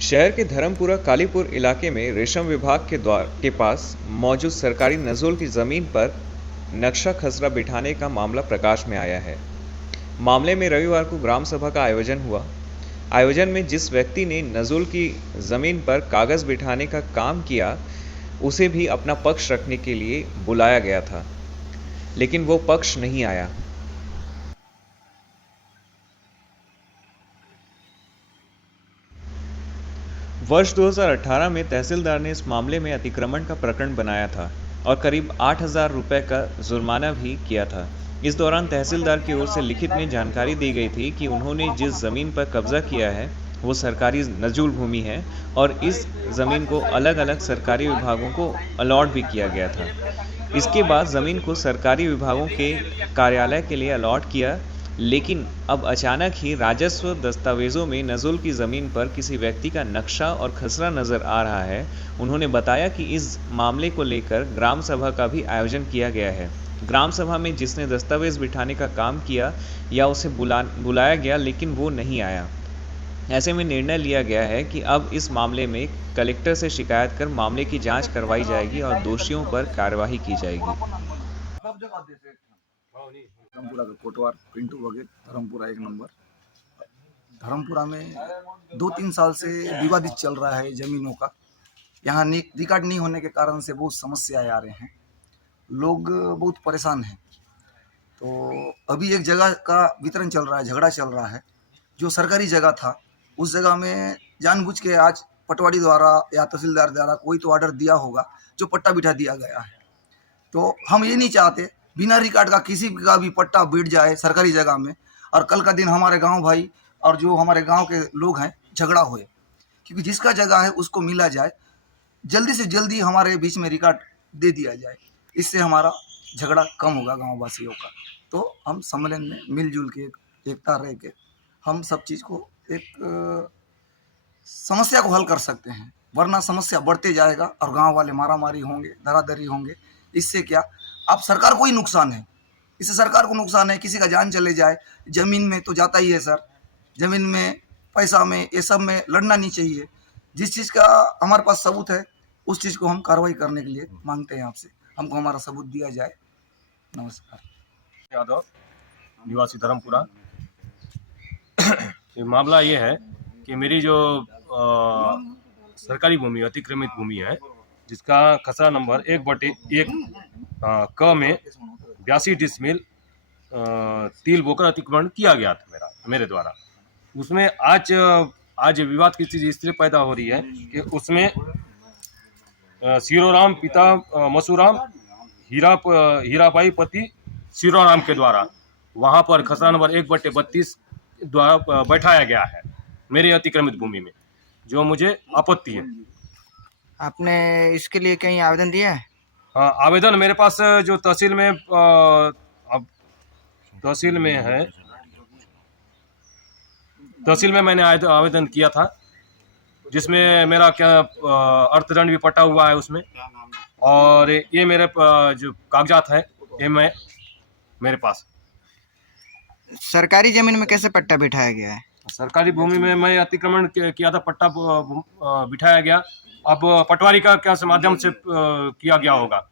शहर के धर्मपुरा कालीपुर इलाके में रेशम विभाग के द्वार के पास मौजूद सरकारी नजूल की जमीन पर नक्शा खसरा बिठाने का मामला प्रकाश में आया है। मामले में रविवार को ग्राम सभा का आयोजन हुआ। आयोजन में जिस व्यक्ति ने नजूल की जमीन पर कागज बिठाने का काम किया, उसे भी अपना पक्ष रखने के लिए बुलाया गया था, लेकिन वो पक्ष नहीं आया। वर्ष 2018 में तहसीलदार ने इस मामले में अतिक्रमण का प्रकरण बनाया था और करीब 8,000 रुपये का जुर्माना भी किया था। इस दौरान तहसीलदार की ओर से लिखित में जानकारी दी गई थी कि उन्होंने जिस जमीन पर कब्जा किया है वो सरकारी नजूल भूमि है और इस जमीन को अलग अलग सरकारी विभागों को अलॉट भी किया गया था। इसके बाद जमीन को सरकारी विभागों के कार्यालय के लिए अलॉट किया, लेकिन अब अचानक ही राजस्व दस्तावेजों में नजूल की ज़मीन पर किसी व्यक्ति का नक्शा और खसरा नज़र आ रहा है। उन्होंने बताया कि इस मामले को लेकर ग्राम सभा का भी आयोजन किया गया है। ग्राम सभा में जिसने दस्तावेज बिठाने का काम किया या उसे बुलाया गया, लेकिन वो नहीं आया। ऐसे में निर्णय लिया गया है कि अब इस मामले में कलेक्टर से शिकायत कर मामले की जांच करवाई जाएगी और दोषियों पर कार्रवाई की जाएगी। धर्मपुरा का कोटवार पिंटू वगैरह धर्मपुरा 1 नंबर। धर्मपुरा में 2-3 साल से विवादित चल रहा है जमीनों का। यहाँ रिकॉर्ड नहीं होने के कारण से बहुत समस्याएं आ रहे हैं, लोग बहुत परेशान हैं। तो अभी एक जगह का वितरण चल रहा है, झगड़ा चल रहा है। जो सरकारी जगह था उस जगह में जानबूझ के आज पटवारी द्वारा या तहसीलदार द्वारा कोई तो ऑर्डर दिया होगा जो पट्टा बिठा दिया गया है। तो हम ये नहीं चाहते बिना रिकॉर्ड का किसी का भी पट्टा बिठ जाए सरकारी जगह में और कल का दिन हमारे गांव भाई और जो हमारे गांव के लोग हैं झगड़ा होए, क्योंकि जिसका जगह है उसको मिला जाए, जल्दी से जल्दी हमारे बीच में रिकॉर्ड दे दिया जाए। इससे हमारा झगड़ा कम होगा गाँव वासियों का। तो हम सम्मेलन में मिलजुल के एकता रह के हम सब चीज़ को एक समस्या को हल कर सकते हैं, वरना समस्या बढ़ते जाएगा और गांव वाले मारामारी होंगे, धराधरी होंगे। इससे क्या, अब सरकार को ही नुकसान है, इससे सरकार को नुकसान है। किसी का जान चले जाए, जमीन में तो जाता ही है सर, जमीन में पैसा में ये सब में लड़ना नहीं चाहिए। जिस चीज़ का हमारे पास सबूत है उस चीज़ को हम कार्रवाई करने के लिए मांगते हैं आपसे, हमको हमारा सबूत दिया जाए। नमस्कार। यादव, निवासी धर्मपुरा। ये मामला ये है कि मेरी जो सरकारी भूमि अतिक्रमित भूमि है, जिसका खसरा नंबर 1/1 क में 82 डिसमिल तिल बोकर अतिक्रमण किया गया था मेरे द्वारा। उसमें आज विवाद की चीज़ इसलिए पैदा हो रही है कि उसमें सिरोराम पिता मसूराम हीराबाई पति सिरोराम के द्वारा वहाँ पर खसरा नंबर 1/32 द्वारा बैठाया गया है मेरी अतिक्रमित भूमि में, जो मुझे आपत्ति है। आपने इसके लिए कहीं आवेदन दिया है? हाँ, आवेदन मेरे पास जो तहसील में है, तहसील में मैंने आवेदन किया था, जिसमें मेरा क्या अर्थदंड भी पटा हुआ है उसमें, और ये मेरे जो कागजात है ये मेरे पास। सरकारी जमीन में कैसे पट्टा बिठाया गया है? सरकारी भूमि में मैं अतिक्रमण किया था, पट्टा बिठाया गया। अब पटवारी का क्या माध्यम से किया गया होगा।